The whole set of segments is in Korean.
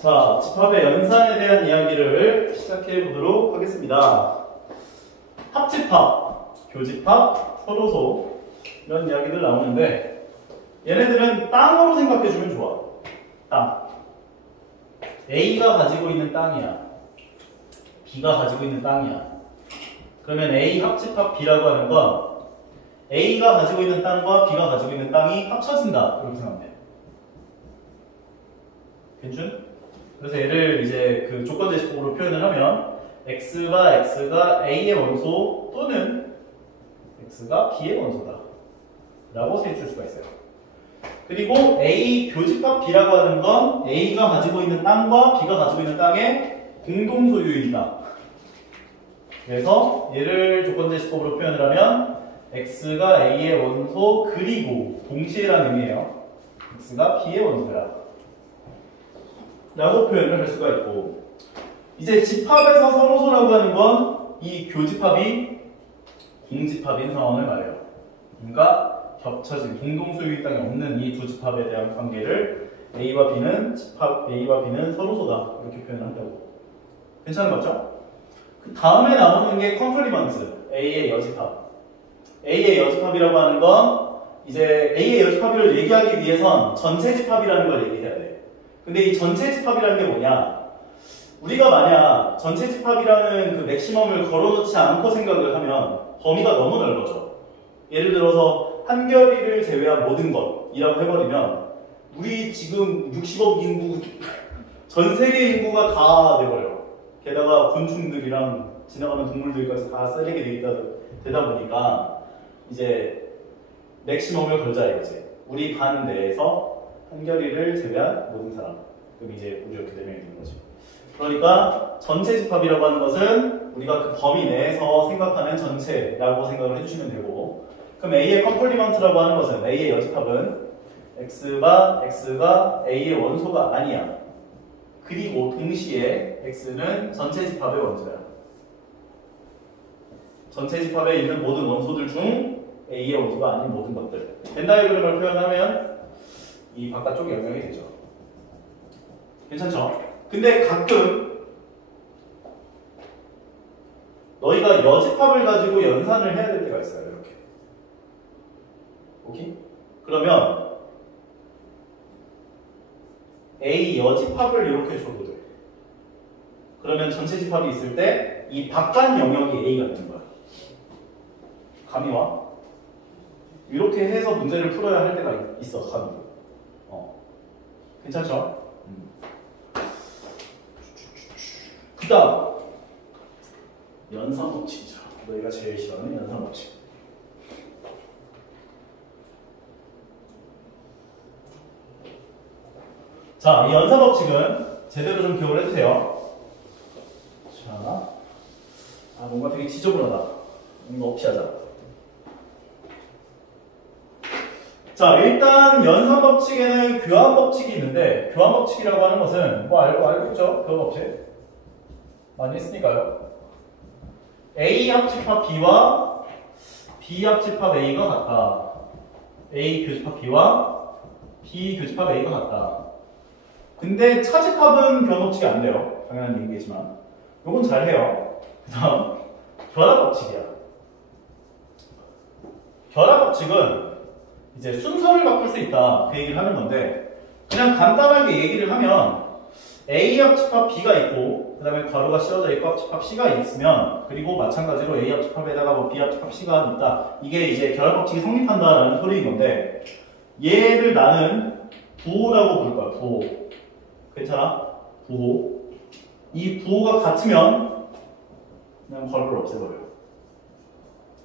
자, 집합의 연산에 대한 이야기를 시작해 보도록 하겠습니다. 합집합, 교집합, 서로소 이런 이야기들 나오는데 얘네들은 땅으로 생각해주면 좋아. 땅. A가 가지고 있는 땅이야. B가 가지고 있는 땅이야. 그러면 A 합집합 B라고 하는 건 A가 가지고 있는 땅과 B가 가지고 있는 땅이 합쳐진다. 이렇게 생각하면 돼. 괜찮? 그래서 얘를 이제 그 조건제시법으로 표현을 하면 X가 A의 원소 또는 X가 B의 원소다 라고 세줄 수가 있어요. 그리고 A 교집합 B라고 하는 건 A가 가지고 있는 땅과 B가 가지고 있는 땅의 공동 소유이다. 그래서 얘를 조건제시법으로 표현을 하면 X가 A의 원소 그리고 동시에라는 의미예요. X가 B의 원소야 라고 표현을 할 수가 있고, 이제 집합에서 서로소라고 하는 건 이 교집합이 공집합인 상황을 말해요. 그러니까 겹쳐진 공동소유의 땅이 없는 이 두 집합에 대한 관계를 A와 B는 집합 A와 B는 서로소다 이렇게 표현한다고. 괜찮은 거죠? 그 다음에 나오는 게 컴플리먼트 A의 여집합. A의 여집합이라고 하는 건 이제 A의 여집합을 얘기하기 위해선 전체 집합이라는 걸 얘기해야 돼. 근데 이 전체 집합이라는 게 뭐냐? 우리가 만약 전체 집합이라는 그 맥시멈을 걸어놓지 않고 생각을 하면 범위가 너무 넓어져. 예를 들어서 한결이를 제외한 모든 것이라고 해버리면 우리 지금 60억 인구, 전 세계 인구가 다 돼버려요. 게다가 곤충들이랑 지나가는 동물들까지 다 쓰레기 되다 보니까 이제 맥시멈을 걸자 이거지. 우리 반 내에서 한결이를 제외한 모든 사람. 그럼 이제 우리 이렇게 4명이 되는 거지. 그러니까 전체 집합이라고 하는 것은 우리가 그 범위 내에서 생각하는 전체라고 생각을 해주시면 되고, 그럼 A의 컴플리먼트라고 하는 것은 A의 여집합은 X가 A의 원소가 아니야. 그리고 동시에 X는 전체 집합의 원소야. 전체 집합에 있는 모든 원소들 중 A의 원소가 아닌 모든 것들. 벤 다이어그램을 표현하면 이 바깥쪽에 영향이 되죠. 괜찮죠? 근데 가끔 너희가 여집합을 가지고 연산을 해야 될 때가 있어요. 이렇게. 오케이? 그러면 A 여집합을 이렇게 줘도 돼. 그러면 전체 집합이 있을 때 이 바깥 영역이 A가 되는 거야. 감이 와? 이렇게 해서 문제를 풀어야 할 때가 있어. 감이. 괜찮죠? 그 다음 연산법칙이죠. 너희가 제일 싫어하는 연산법칙. 자, 이 연산법칙은 제대로 좀 기억을 해주세요. 자, 뭔가 되게 지저분하다. 이거 없이 하자. 자, 일단 연산법칙에는 교환법칙이 있는데, 교환법칙이라고 하는 것은 뭐 알고 있죠? 교환법칙 많이 했으니까요. A 합집합 B와 B 합집합 A가 같다. A 교집합 B와 B 교집합 A가 같다. 근데 차집합은 교환법칙이 안 돼요. 당연한 얘기겠지만 요건 잘해요. 그 다음 결합법칙이야. 결합법칙은 이제 순서를 바꿀 수 있다 그 얘기를 하는 건데, 그냥 간단하게 얘기를 하면 A 합집합 B가 있고 그 다음에 괄호가 씌워져 있고 합집합 C가 있으면, 그리고 마찬가지로 A 합집합에다가 뭐 B 합집합 C가 있다, 이게 이제 결합법칙이 성립한다라는 소리인 건데, 얘를 나는 부호라고 부를 거야. 부호. 괜찮아? 부호. 이 부호가 같으면 그냥 괄호를 없애버려요.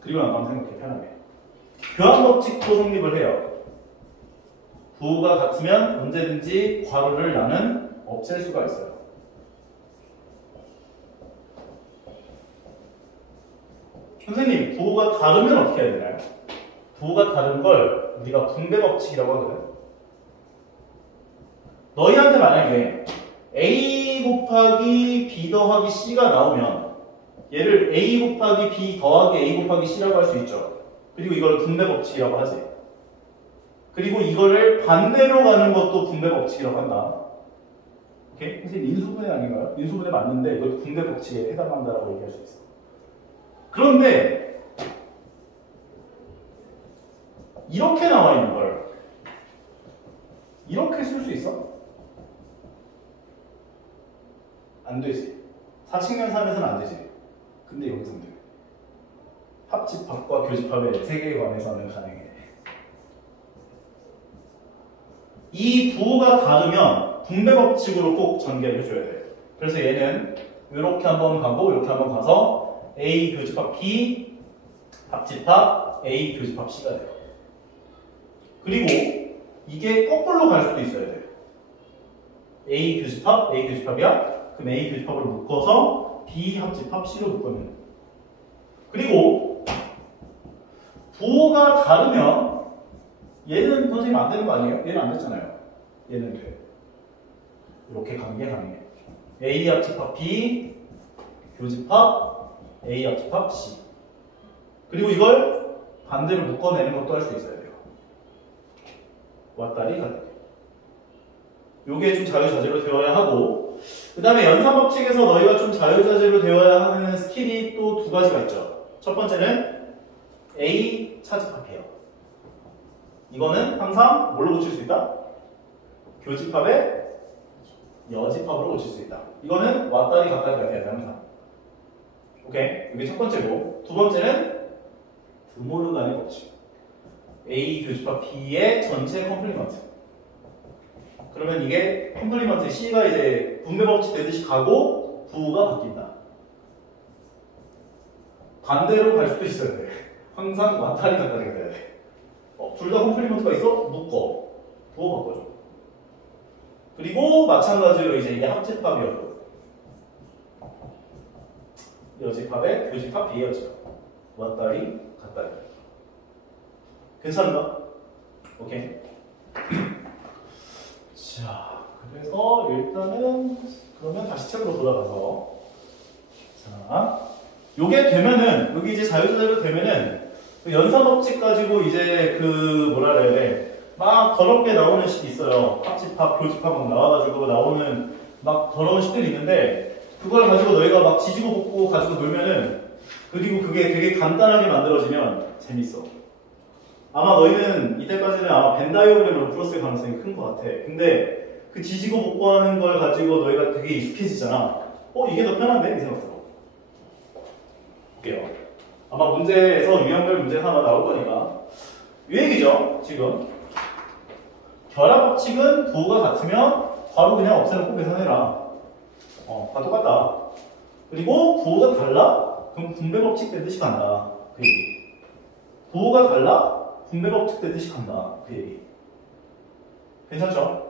그리고 나만 생각해 편하게. 교환법칙도 성립을 해요. 부호가 같으면 언제든지 괄호를 나는 없앨 수가 있어요. 선생님, 부호가 다르면 어떻게 해야 되나요? 부호가 다른 걸 우리가 분배법칙이라고 하거든. 너희한테 만약에 A 곱하기 B 더하기 C가 나오면 얘를 A 곱하기 B 더하기 A 곱하기 C라고 할 수 있죠. 그리고 이걸 분배법칙이라고 하지. 그리고 이거를 반대로 가는 것도 분배법칙이라고 한다. 오케이? 선생님 인수분해 아닌가요? 인수분해 맞는데 이것도 분배 법칙에 해당한다라고 얘기할 수 있어. 그런데 이렇게 나와 있는 걸 이렇게 쓸 수 있어? 안 되지. 사칙연산에서는 안 되지. 근데 여기서는 돼. 합집합과 교집합의 세계에 관해서는 가능해. 이 부호가 다르면 분배 법칙으로 꼭 전개를 해줘야 돼. 그래서 얘는 이렇게 한번 가고 이렇게 한번 가서 A 교집합 B 합집합 A 교집합 C가 돼요. 그리고 이게 거꾸로 갈 수도 있어야 돼. A 교집합 A 교집합이야? 그럼 A 교집합으로 묶어서 B 합집합 C로 묶으면 돼. 그리고 부호가 다르면 얘는 선생님 안 되는 거 아니에요? 얘는 안 됐잖아요. 얘는 돼. 이렇게 가는 게 가능해. A 합집합 B 교집합 A 합집합 C. 그리고 이걸 반대로 묶어내는 것도 할 수 있어야 돼요. 왔다리 갔다리. 요게 좀 자유자재로 되어야 하고, 그 다음에 연산법칙에서 너희가 좀 자유자재로 되어야 하는 스킬이 또 두 가지가 있죠. 첫 번째는 A 차집합이에요. 이거는 항상 뭘로 고칠 수 있다? 교집합에 여집합으로 고칠 수 있다. 이거는 왔다리 갔다리가 돼야 돼, 항상. 오케이? 이게 첫 번째고, 두 번째는 드모르간의 법칙. A 교집합 B의 전체 컴플리먼트. 그러면 이게 컴플리먼트 C가 이제 분배 법칙 되듯이 가고 부호가 바뀐다. 반대로 갈 수도 있어야 돼. 항상 왔다리 갔다리가 돼야 돼. 둘 다 컴플리먼트가 있어? 묶어. 부호 바꿔줘. 그리고 마찬가지로 이제 이게 합집합이어도 여집합에 교집합 B여집합. 왔다리 갔다리. 괜찮은가? 오케이. 자, 그래서 일단은 그러면 다시 책으로 돌아가서 자, 요게 되면은 여기 이제 자유자재로 되면은 그 연산법칙 가지고 이제 그 뭐라 그래야 돼? 막 더럽게 나오는 식이 있어요. 합집합, 교집합 막 나와가지고 나오는 막 더러운 식들이 있는데 그걸 가지고 너희가 막 지지고 볶고 가지고 놀면은 그리고 그게 되게 간단하게 만들어지면 재밌어. 아마 너희는 이때까지는 아마 벤 다이어그램으로 풀었을 가능성이 큰 것 같아. 근데 그 지지고 볶고하는 걸 가지고 너희가 되게 익숙해지잖아. 이게 더 편한데? 이 생각 들어. 볼게요. 아마 문제에서 유형별 문제 하나 나올 거니까. 이 얘기죠, 지금. 결합법칙은 부호가 같으면 바로 그냥 없애놓고 계산해라. 다 똑같다. 그리고 부호가 달라? 그럼 분배법칙 되듯이 간다. 그 얘기. 부호가 달라? 분배법칙 되듯이 간다. 그 얘기. 괜찮죠?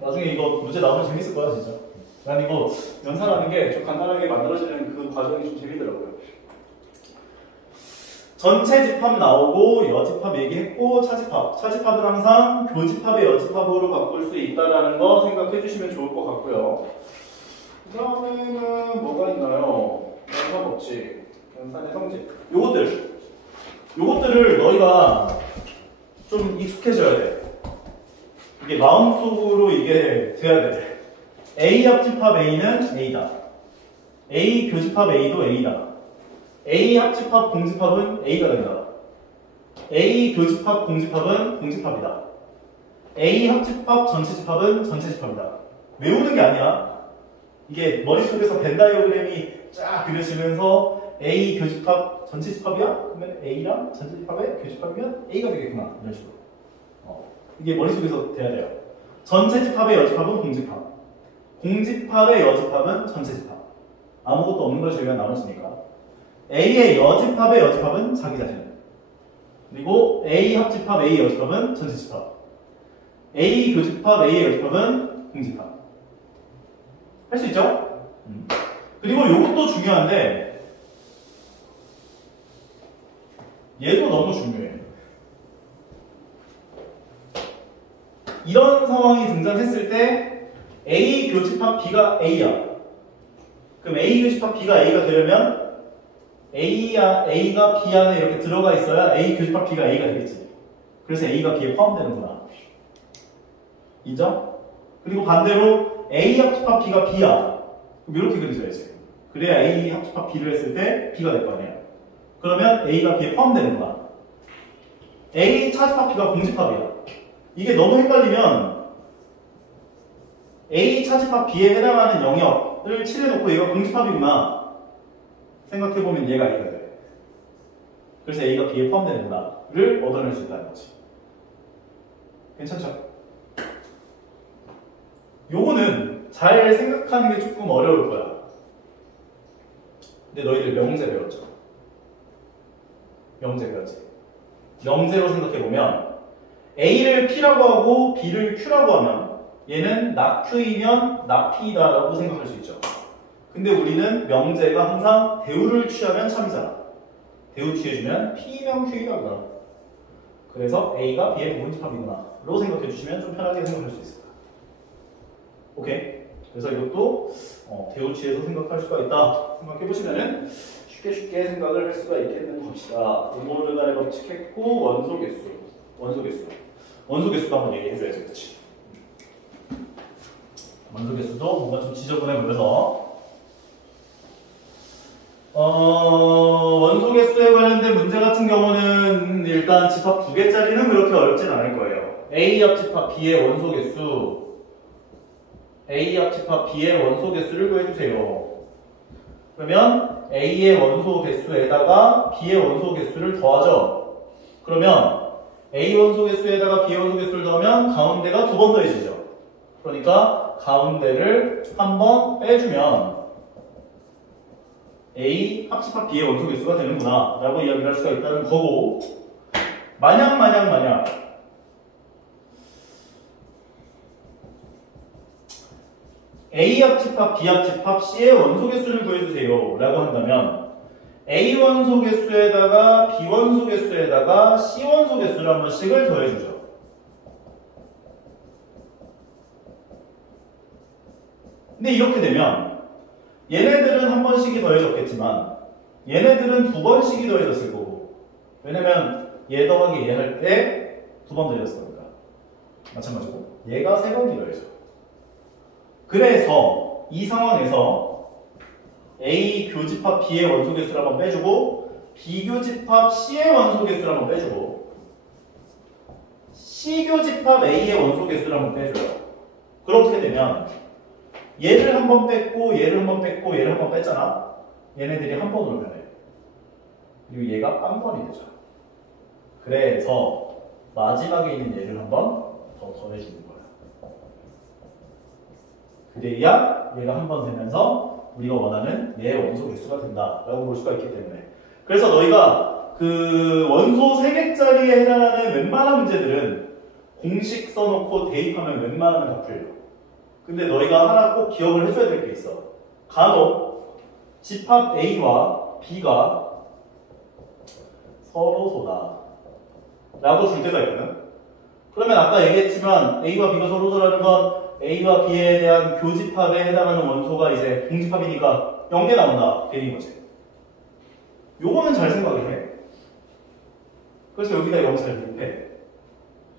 나중에 이거 문제 나오면 재밌을 거야, 진짜. 난 이거 연산하는 게 좀 간단하게 만들어지는 그 과정이 좀 재밌더라고요. 전체 집합 나오고 여집합 얘기했고 차집합. 차집합은 항상 교집합의 여집합으로 바꿀 수 있다는 거 생각해 주시면 좋을 것 같고요. 그 다음에는 뭐가 있나요? 연산법칙, 연산의 성질. 요것들을 너희가 좀 익숙해져야 돼. 이게 마음속으로 이게 돼야 돼. A 합집합 A는 A다. A 교집합 A도 A다. A 합집합 공집합은 A가 된다. A 교집합 공집합은 공집합이다. A 합집합 전체 집합은 전체 집합이다. 외우는 게 아니야. 이게 머릿속에서 벤 다이어그램이 쫙 그려지면서 A 교집합 전체 집합이야? 그러면 A랑 전체 집합의 교집합이면 A가 되겠구나. 이런 식으로. 이게 머릿속에서 돼야 돼요. 전체 집합의 여집합은 공집합. 공집합의 여집합은 전체 집합. 아무것도 없는 걸 저희가 나눠주니까. A의 여집합의 여집합은 자기 자신. 그리고 A 합집합 A 여집합은 전체 집합. A 교집합 A의 여집합은 공집합. 할 수 있죠? 그리고 이것도 중요한데 얘도 너무 중요해. 이런 상황이 등장했을 때 A 교집합 B가 A야. 그럼 A 교집합 B가 A가 되려면 A가 B 안에 이렇게 들어가 있어야 A 교집합 B가 A가 되겠지. 그래서 A가 B에 포함되는구나. 인정? 그리고 반대로 A 합집합 B가 B야. 그럼 이렇게 그려줘야지. 그래야 A 합집합 B를 했을 때 B가 될 거 아니야. 그러면 A가 B에 포함되는 거야. A 차집합 B가 공집합이야. 이게 너무 헷갈리면 A 차집합 B에 해당하는 영역을 칠해놓고 얘가 공집합이구나 생각해보면 얘가 A가 돼. 그래서 A가 B에 포함되는구나를 얻어낼 수 있다는 거지. 괜찮죠? 요거는 잘 생각하는 게 조금 어려울 거야. 근데 너희들 명제 배웠죠? 명제 배웠지? 명제로 생각해보면 A를 P라고 하고 B를 Q라고 하면 얘는 나 Q이면 나 P다 라고 생각할 수 있죠. 근데 우리는 명제가 항상 대우를 취하면 참이잖아. 대우 취해주면 P면 Q이다. 그래서 A가 B의 부분집합이구나 로 생각해 주시면 좀 편하게 생각할 수 있을 거야. 오케이? 그래서 이것도 대우 취해서 생각할 수가 있다 생각해 보시면은 쉽게 생각을 할 수가 있겠는 것이다. 오모르간의 법칙 했고 원소개수도 한번 얘기해 줘야지. 그렇지? 원소개수도 뭔가 좀 지저분해 보여서 원소개수에 관련된 문제 같은 경우는 일단 집합 2개짜리는 그렇게 어렵진 않을 거예요. A 합집합 B의 원소개수 A 합집합 B의 원소개수를 구해주세요. 그러면 A의 원소개수에다가 B의 원소개수를 더하죠. 그러면 A 원소개수에다가 B 원소개수를 더하면 가운데가 2번 더해지죠. 그러니까 가운데를 한 번 빼주면 A 합집합 B의 원소개수가 되는구나 라고 이야기를 할 수가 있다는 거고, 만약 A 합집합 B 합집합 C의 원소개수를 구해주세요 라고 한다면 A 원소개수에다가 B 원소개수에다가 C 원소개수를 한 번씩을 더해주죠. 근데 이렇게 되면 얘네들은 한 번씩이 더해졌겠지만 얘네들은 2번씩이 더해졌을 거고, 왜냐면 얘 더하기 얘 할 때 2번 더해졌을 거니까. 마찬가지고 얘가 3번 더해져. 그래서 이 상황에서 A 교집합 B의 원소개수를 한번 빼주고 B 교집합 C의 원소개수를 한번 빼주고 C 교집합 A의 원소개수를 한번 빼줘요. 그렇게 되면 얘를 한번 뺐고 얘를 한번 뺐고 얘를 한번 뺐잖아. 얘네들이 한 번으로 변해. 그리고 얘가 빵번이 되죠. 그래서 마지막에 있는 얘를 한번 더 더해주는 거야. 그래야 얘가 한 번 되면서 우리가 원하는 얘의 원소 개수가 된다라고 볼 수가 있기 때문에. 그래서 너희가 그 원소 3개짜리에 해당하는 웬만한 문제들은 공식 써놓고 대입하면 웬만하면 다 풀려. 근데 너희가 하나 꼭 기억을 해줘야 될 게 있어. 간혹 집합 A와 B가 서로소다 라고 줄 때가 있거든. 그러면 아까 얘기했지만 A와 B가 서로소라는 건 A와 B에 대한 교집합에 해당하는 원소가 이제 공집합이니까 0개 나온다 되는 거지. 요거는 잘 생각을 해. 그래서 여기다 0 잘 대입해.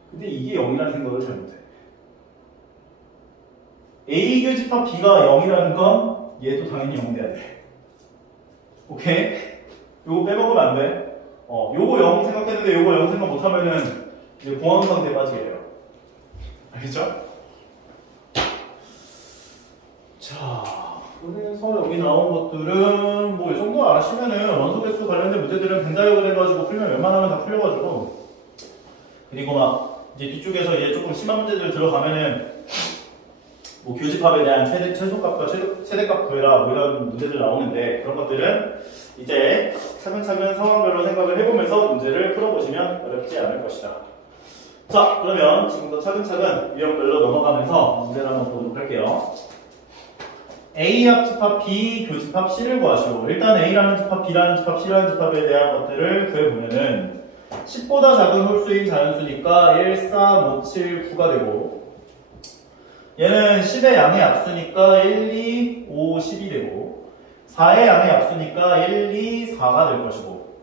근데 이게 0이라는 생각을 잘 못해. A 교집합 B가 0이라는 건 얘도 당연히 0 돼야 돼. 오케이? 요거 빼먹으면 안 돼. 요거 0 생각했는데 요거 0 생각 못하면은 이제 공항 상태에 빠지게 돼요. 알겠죠? 자, 그래서 여기 나온 것들은 뭐 이 정도 아시면은 원소개수 관련된 문제들은 벤다이어그램 해가지고 풀면 웬만하면 다 풀려가지고, 그리고 막 이제 뒤쪽에서 이제 조금 심한 문제들 들어가면은 뭐 교집합에 대한 최소값과 최대값 구해라 뭐 이런 문제들 나오는데, 그런 것들은 이제 차근차근 상황별로 생각을 해보면서 문제를 풀어보시면 어렵지 않을 것이다. 자, 그러면 지금부터 차근차근 유형별로 넘어가면서 문제를 한번 보도록 할게요. A 합집합 B 교집합 C를 구하시오. 일단 A라는 집합, B라는 집합, C라는 집합에 대한 것들을 구해보면은 10보다 작은 홀수인 자연수니까 1, 4, 5, 7, 9가 되고, 얘는 10의 양의 약수니까 1, 2, 5, 10이 되고, 4의 양의 약수니까 1, 2, 4가 될 것이고,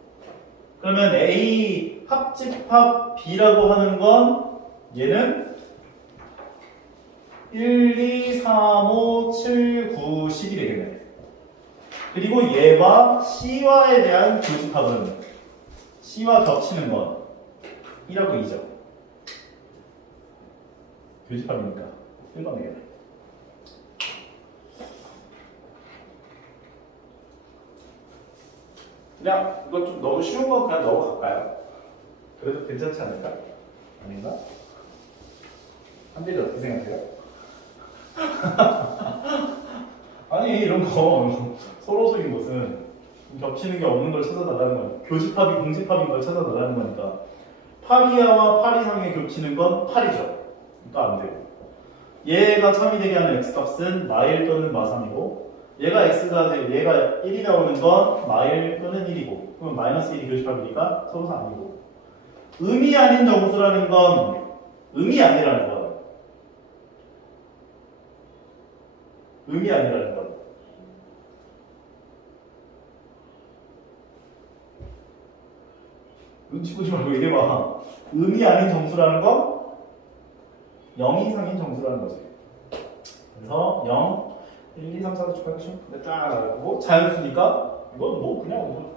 그러면 A 합집합 B라고 하는 건 얘는 1, 2, 3, 5, 7, 9, 10이 되겠네. 그리고 얘와 C와에 대한 교집합은 C와 겹치는 건 1하고 2죠. 교집합이니까 1번 되겠네. 그냥 이거 좀 너무 쉬운 거 그냥 넘어갈까요? 그래도 괜찮지 않을까? 아닌가? 한들이 어떻게 생각해요? 아니 이런 거 서로 속인 것은 겹치는 게 없는 걸 찾아달라는 거야. 교집합이 공집합인 걸 찾아달라는 거니까 8이하와 8 이상에 겹치는 건 8이죠. 그러니까 안 되고 얘가 참이 되게 하는 x값은 마일 또는 마3이고 얘가 x가 돼 얘가 1이 나오는 건 마일 또는 1이고 그러면 마이너스 1이 교집합이니까 서로서 아니고 음이 아닌 정수라는 건 음이 아니라는 건 음이 아니라는 건 눈치 보지 말고 얘기해봐. 음이 아닌 정수라는 건 0 이상인 정수라는 거지. 그래서 0, 1, 2, 3, 4, 5, 6, 7, 8, 9, 10 근데 딱 나가고 자연수니까 이건 뭐 그냥 뭐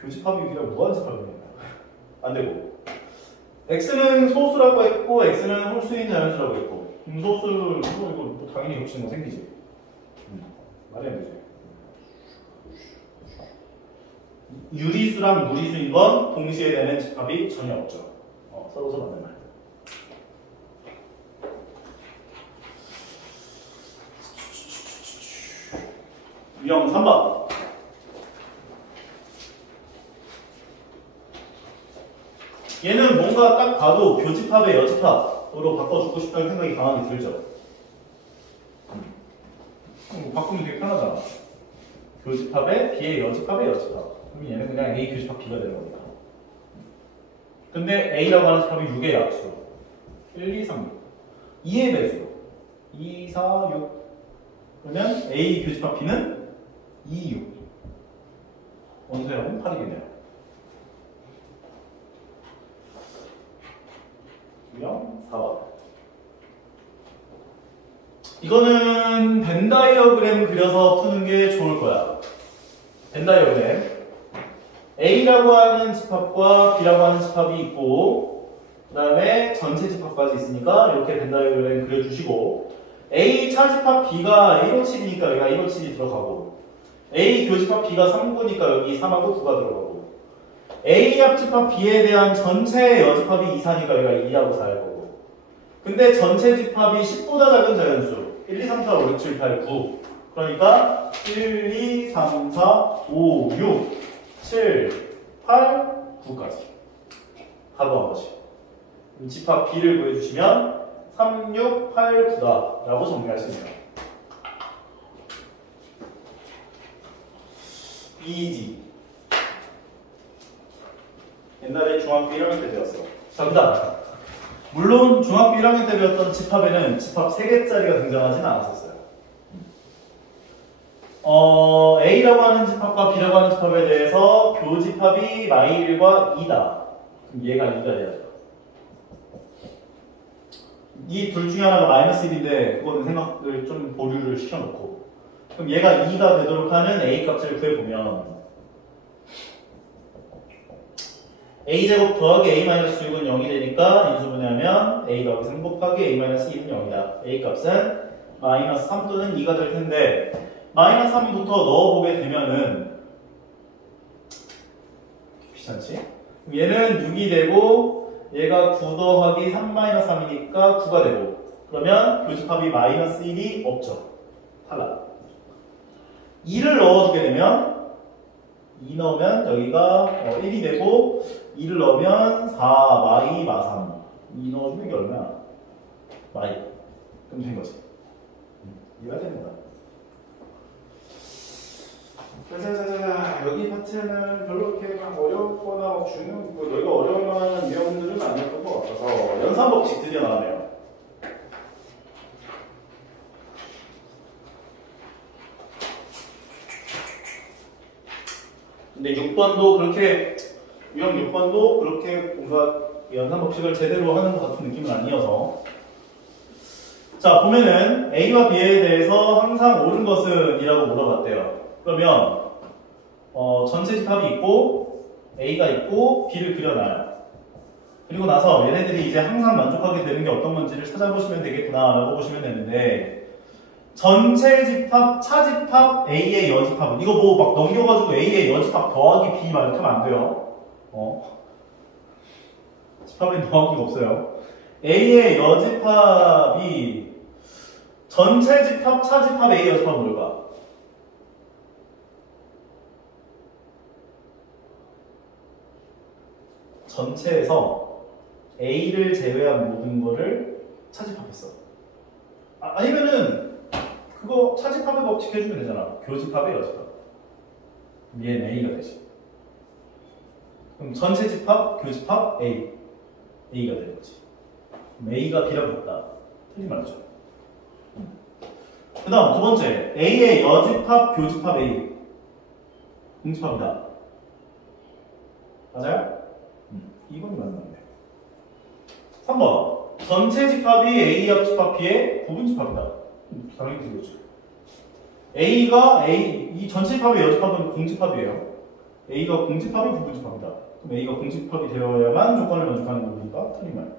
교집합이 그냥 무한집합이네. 안 되고 x는 소수라고 했고 x는 홀수인 자연수라고 했고 소수 이거 뭐 당연히 겹치는 거 생기지. 말이 안 되지. 유리수랑 무리수인 건 동시에 되는 집합이 전혀 없죠. 서로서 맞는 말. 유형 3번. 얘는 뭔가 딱 봐도 교집합의 여집합으로 바꿔주고 싶다는 생각이 강하게 들죠. 바꾸면 되게 편하잖아. 교집합의 B의 여집합의 여집합. 그럼 얘는 그냥 A 교집합 B가 되는 거니까. 근데 A라고 하는 집합이 6의 약수. 1, 2, 3, 6. 2의 배수. 2, 4, 6. 그러면 A 교집합 B는 2, 6. 원소형은 8이겠네요. 유형 4번. 이거는 벤 다이어그램 그려서 푸는 게 좋을 거야. 벤 다이어그램. A라고 하는 집합과 B라고 하는 집합이 있고 그 다음에 전체 집합까지 있으니까 이렇게 벤 다이어그램 그려주시고 A 차집합 B가 157이니까 여기가 157이 들어가고 A 교집합 B가 3구니까 여기 3하고 9가 들어가고 A 합집합 B에 대한 전체 여집합이 2, 4니까 여기가 2하고 4일 거고 근데 전체 집합이 10보다 작은 자연수 1, 2, 3, 4, 5, 6, 7, 8, 9 그러니까 1, 2, 3, 4, 5, 6 7, 8, 9까지 하고 한 거지. 집합 B를 구해주시면 3, 6, 8, 9다 라고 정리할 수 있네요. easy. 옛날에 중학교 1학년 때 배웠어. 자, 그 다음. 물론 중학교 1학년 때 배웠던 집합에는 집합 3개짜리가 등장하지는 않았었어요. A라고 하는 집합과 B라고 하는 집합에 대해서 교집합이 마일과 2다. 그럼 얘가 2가 돼야죠. 이 둘 중에 하나가 마이너스 1인데 그거는 생각을 좀 보류를 시켜놓고 그럼 얘가 2가 되도록 하는 A 값을 구해보면 A제곱 더하기 A-6은 0이 되니까 인수분해하면 A 더하기 3 곱하기 A-1은 0이다. A 값은 마이너스 3 또는 2가 될 텐데 마이너스 3부터 넣어보게 되면은 귀찮지? 얘는 6이 되고 얘가 9 더하기 3-3이니까 9가 되고 그러면 교집합이 마이너스 1이 없죠. 탈락. 2를 넣어주게 되면 2 넣으면 여기가 1이 되고 2를 넣으면 4 마이 마3 2 넣어주면 이게 얼마야? 마이. 그럼 된 거지. 이해가 됩니다. 자자자자 여기 파트는 별로 이렇게 막 어렵거나 중요한 너희가 어려울 만한 유형들은 아니었던 것 같아서 연산 법칙 드디어 나왔네요. 근데 6번도 그렇게 유형 6번도 그렇게 뭔가 연산 법칙을 제대로 하는 것 같은 느낌은 아니어서 자, 보면은 A와 B에 대해서 항상 옳은 것은 이라고 물어봤대요. 그러면 전체 집합이 있고 A가 있고 B를 그려놔요. 그리고 나서 얘네들이 이제 항상 만족하게 되는 게 어떤 건지를 찾아보시면 되겠구나 라고 보시면 되는데, 전체 집합, 차집합, A의 여집합은 이거 뭐 막 넘겨가지고 A의 여집합 더하기 B 막 이렇게 하면 안 돼요. 집합엔 더하기가 없어요. A의 여집합이 전체 집합, 차집합, A의 여집합은 뭘까? 전체에서 A를 제외한 모든 거를 차집합했어. 아니면은 그거 차집합의 법칙 해주면 되잖아. 교집합의 여집합. 얘는 A가 되지. 그럼 전체 집합, 교집합, A가 되는 거지. 그럼 A가 B랑 같다. 틀린 말이죠. 그 다음 두 번째, A의 여집합, 교집합 A. 공집합이다. 맞아요? 이건 맞는데. 3번. 전체 집합이 A 합집합 B의 부분 집합이다. 당연히 그거죠. 이 전체 집합의 여집합은 공집합이에요. A가 공집합이 부분 집합이다. 그럼 A가 공집합이 되어야만 조건을 만족하는 거니까 틀린 말.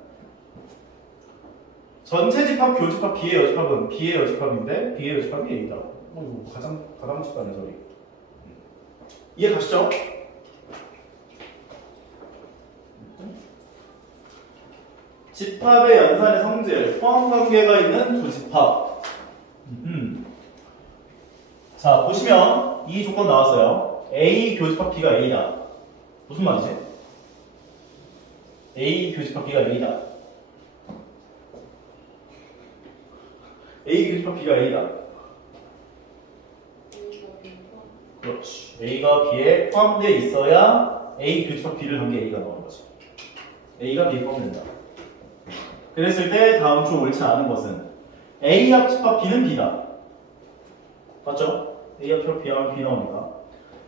전체 집합, 교집합, B의 여집합은 B의 여집합인데 B의 여집합이 A다. 이거 가당치도 않은 소리. 이해 가시죠? 집합의 연산의 성질, 포함관계가 있는 두 집합. 자, 보시면 이 조건 나왔어요. A 교집합 B가 A다. 무슨 말이지? A 교집합 B가 A다. A 교집합 B가 A다. 그렇지. A가 B에 포함되어 있어야 A 교집합 B를 한 게 A가 나오는 거지. A가 B에 포함된다. 그랬을 때 다음 중 옳지 않은 것은 A 합집합 B는 B다. 맞죠? A 합집합 B 하면 B 나오니까.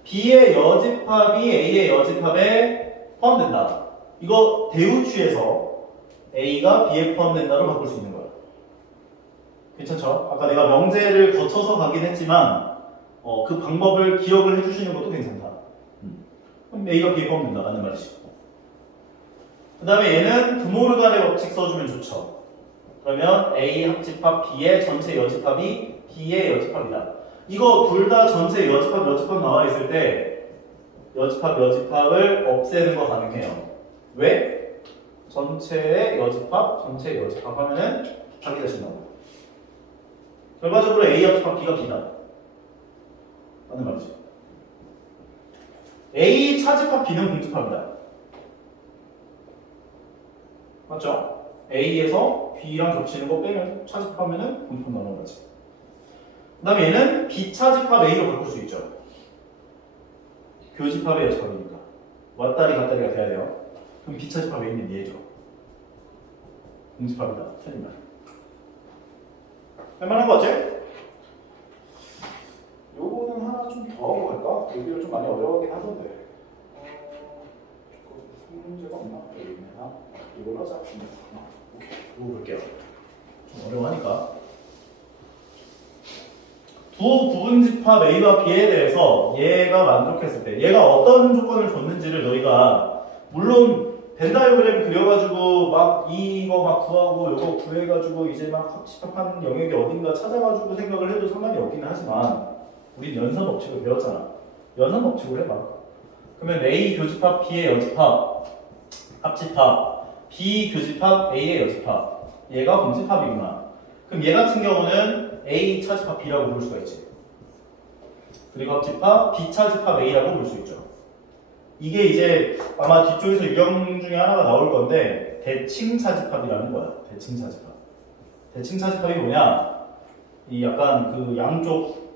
B의 여집합이 A의 여집합에 포함된다. 이거 대우추에서 A가 B에 포함된다로 바꿀 수 있는 거야. 괜찮죠? 아까 내가 명제를 거쳐서 가긴 했지만 그 방법을 기억을 해주시는 것도 괜찮다. 그럼 A가 B에 포함된다. 맞는 말이지. 그 다음에 얘는 드모르간의 법칙 써주면 좋죠. 그러면 A 합집합 B의 전체 여집합이 B의 여집합이다. 이거 둘 다 전체 여집합 나와 있을 때 여집합을 없애는 거 가능해요. 왜? 전체 여집합 하면은 자기 자신 나오고. 결과적으로 A 합집합 B가 B다. 맞는 말이지. A 차집합 B는 공집합이다. 맞죠? A에서 B랑 겹치는 거 빼면 차집합하면은 공집합 나오는 거지. 그 다음에 얘는 B차집합 A로 바꿀 수 있죠. 교집합의 여집합이니까. 왔다리 갔다리가 돼야 돼요. 그럼 B차집합 A는 얘죠. 공집합이다. 틀린 말. 할만한 거 같지? 요거는 하나 좀 더 하고 갈까? 여기를 좀 많이 어려워하긴 하던데. 문제가 없나? 여기 있나? 이걸로 하자. 오케이. 이거 볼게요. 좀 어려워하니까. 두 부분집합 A와 B에 대해서 얘가 만족했을 때 얘가 어떤 조건을 줬는지를 너희가 물론 벤 다이어그램 그려가지고 막 이거 막 구하고 이거 구해가지고 이제 막 집합하는 영역이 어딘가 찾아가지고 생각을 해도 상관이 없기는 하지만 우린 연산 법칙을 배웠잖아. 연산 법칙을 해봐. 그러면 A 교집합 B의 여집합 합집합 B 교집합 A의 여집합 얘가 공집합이구나. 그럼 얘 같은 경우는 A 차집합 B라고 볼 수가 있지. 그리고 합집합 B 차집합 A라고 볼 수 있죠. 이게 이제 아마 뒤쪽에서 유형 중에 하나가 나올 건데 대칭 차집합이라는 거야. 대칭 차집합. 대칭 차집합이 뭐냐? 이 약간 그 양쪽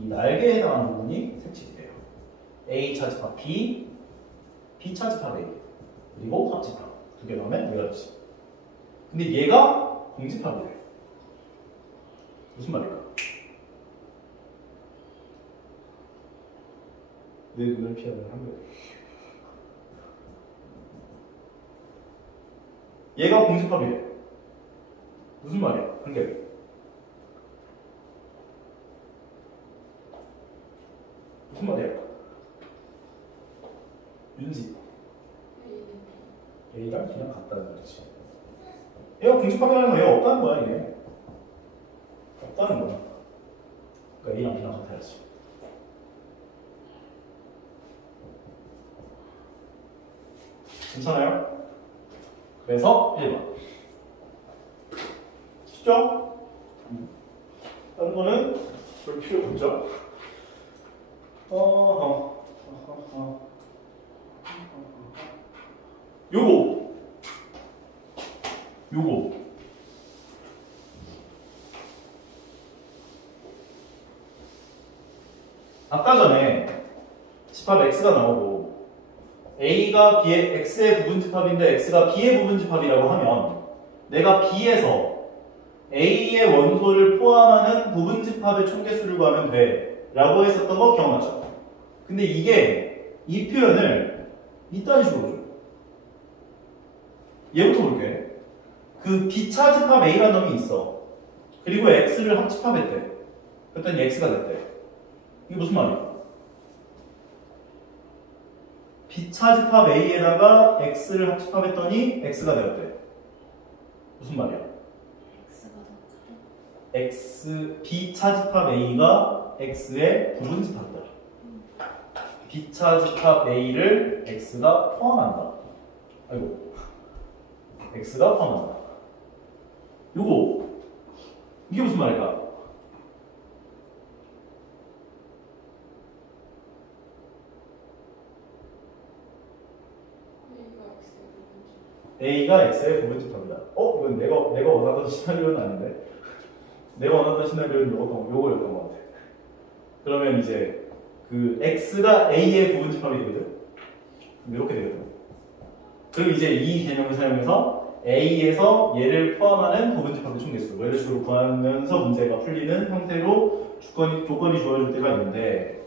이 날개에 해당하는 부분이 색칠이 돼요. A 차집합 B, B 차집합 A, 그리고 합집합 두 개 넣으면 얘가 되지. 근데 얘가 공집합이래. 무슨 말일까? 내 눈을 피하는 한 거야. 얘가 공집합이래. 무슨 말이야? 한결. 무슨 말이야? 윤지. A가 그냥 같다는 거지. 얘가 공집합이라는 거 얘가 없다는 거야, 이게. 없다는 거야. 그러니까 A랑 B랑 같아야지. 괜찮아요? 그래서 1번. 쉽죠? 다른 거는 볼 필요 없죠? 요거 아까 전에 집합 X가 나오고 A가 B의 X의 부분집합인데 X가 B의 부분집합이라고 하면 내가 B에서 A의 원소를 포함하는 부분집합의 총개수를 구하면 돼 라고 했었던 거 기억나죠? 근데 이 표현을 이딴 식으로 줘요. 얘부터 볼게. 그 B차 집합 A라는 놈이 있어. 그리고 X를 합집합했대. 그랬더니 X가 됐대. 이게 무슨 말이야? B차 집합 A에다가 X를 합집합했더니 X가 되었대. 무슨 말이야? B차 집합 A가 X의 부분집합이다. B차 집합 A를 X가 포함한다. 아이고. X가 포함한다. 이게 무슨 말일까? A가 X의 부분집합이다. 이건 내가 원하던 시나리오는 아닌데? 내가 원하던 시나리오는 요거였던 것 같아. 그러면 이제 그 X가 A의 부분집합이 되거든? 이렇게 되거든. 그리고 이제 이 개념을 사용해서 A에서 얘를 포함하는 부분집합의 총개수 이런 식으로 구하면서 문제가 풀리는 형태로 조건이 주어질 때가 있는데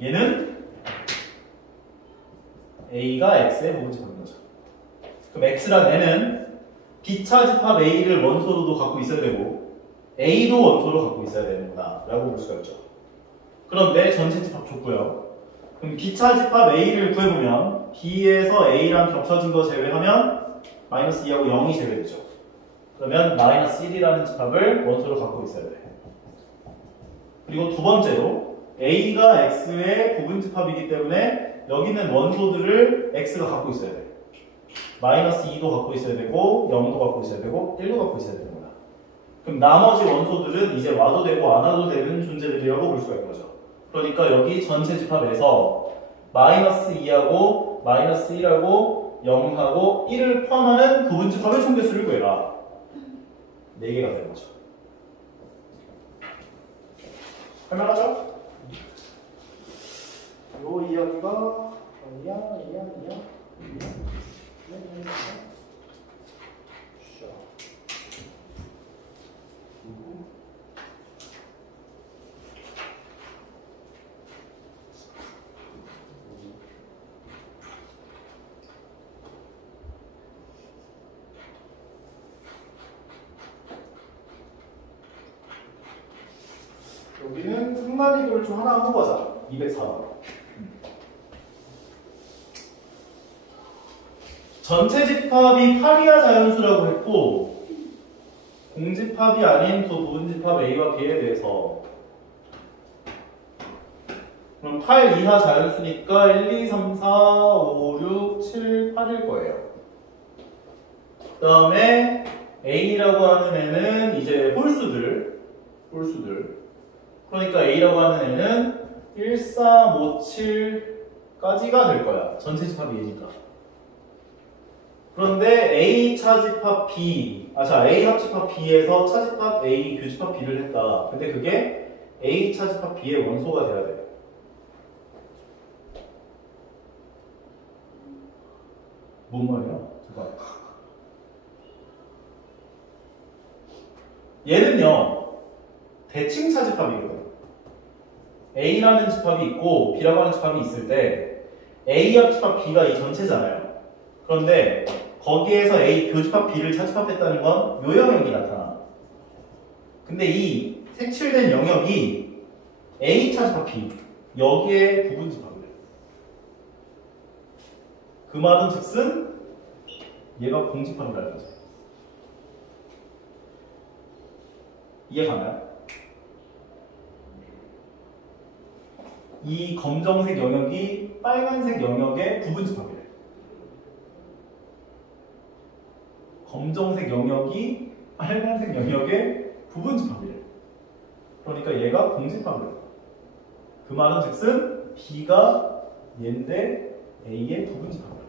얘는 A가 X의 부분집합인 거죠. 그럼 X란 애는 B차 집합 A를 원소로도 갖고 있어야 되고 A도 원소로 갖고 있어야 되는구나 라고 볼 수가 있죠. 그런데 전체 집합 줬고요. 그럼 B차 집합 A를 구해보면 B에서 A랑 겹쳐진 거 제외하면 마이너스 2하고 0이 제외되죠. 그러면 마이너스 1이라는 집합을 원소로 갖고 있어야 돼. 그리고 두 번째로 A가 X의 부분집합이기 때문에 여기는 원소들을 X가 갖고 있어야 돼. 마이너스 2도 갖고 있어야 되고 0도 갖고 있어야 되고 1도 갖고 있어야 되는 거야. 그럼 나머지 원소들은 이제 와도 되고 안 와도 되는 존재들이라고 볼 수가 있는 거죠. 그러니까 여기 전체 집합에서 마이너스 2하고 마이너스 1하고 0하고 1을 포함하는 부분집합의 총개수를 구해라. 4개가 되는 거죠. 할만하죠? 요 이야기가 아니야. 여기는 승만이도를 좀 하나 하고 가자. 204번. 전체 집합이 8이하 자연수라고 했고 공집합이 아닌 두 부분집합 A와 B에 대해서 그럼 8 이하 자연수니까 1, 2, 3, 4, 5, 6, 7, 8일 거예요. 그 다음에 A라고 하는 애는 이제 홀수들 그러니까 A라고 하는 애는 1, 3, 5, 7까지가 될 거야. 전체 집합이 A니까. 그런데 A 차집합 B, A 합집합 B에서 차집합 A, 교집합 B를 했다. 근데 그게 A 차집합 B의 원소가 돼야 돼. 뭔 말이야? 잠깐. 얘는요, 대칭 차집합이거든. A라는 집합이 있고 B라고 하는 집합이 있을 때 A 합집합 B가 이 전체잖아요. 그런데 거기에서 A 교집합 B를 차집합했다는 건 요 영역이 나타나. 근데 이 색칠된 영역이 A 차집합 B 여기에 부분집합이래. 그 말은 즉슨 얘가 공집합이라는 거죠. 이해 가나요? 이 검정색 영역이 빨간색 영역의 부분집합이래. 검정색 영역이 빨간색 영역의 부분집합이래. 그러니까 얘가 공집합이래. 그 말은 즉슨 B가 얘인데 A의 부분집합이래.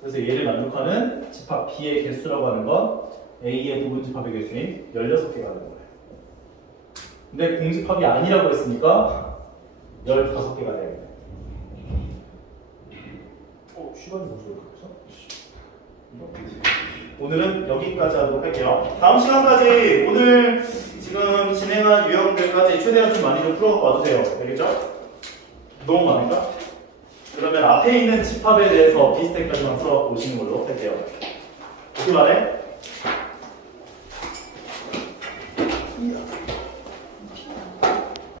그래서 얘를 만족하는 집합 B의 개수라고 하는 건 A의 부분집합의 개수인 16개가 되는 거예요. 근데 공집합이 아니라고 했으니까 15개가 돼야겠네. 시간이 벌써 이렇게 됐어? 오늘은 여기까지 하도록 할게요. 다음 시간까지 오늘 지금 진행한 유형들까지 최대한 좀 많이 좀 풀어갖고 와주세요. 알겠죠? 너무 많을까? 그러면 앞에 있는 집합에 대해서 비슷하게까지만 풀어갖고 오시는 걸로 할게요. 어떻게 말해?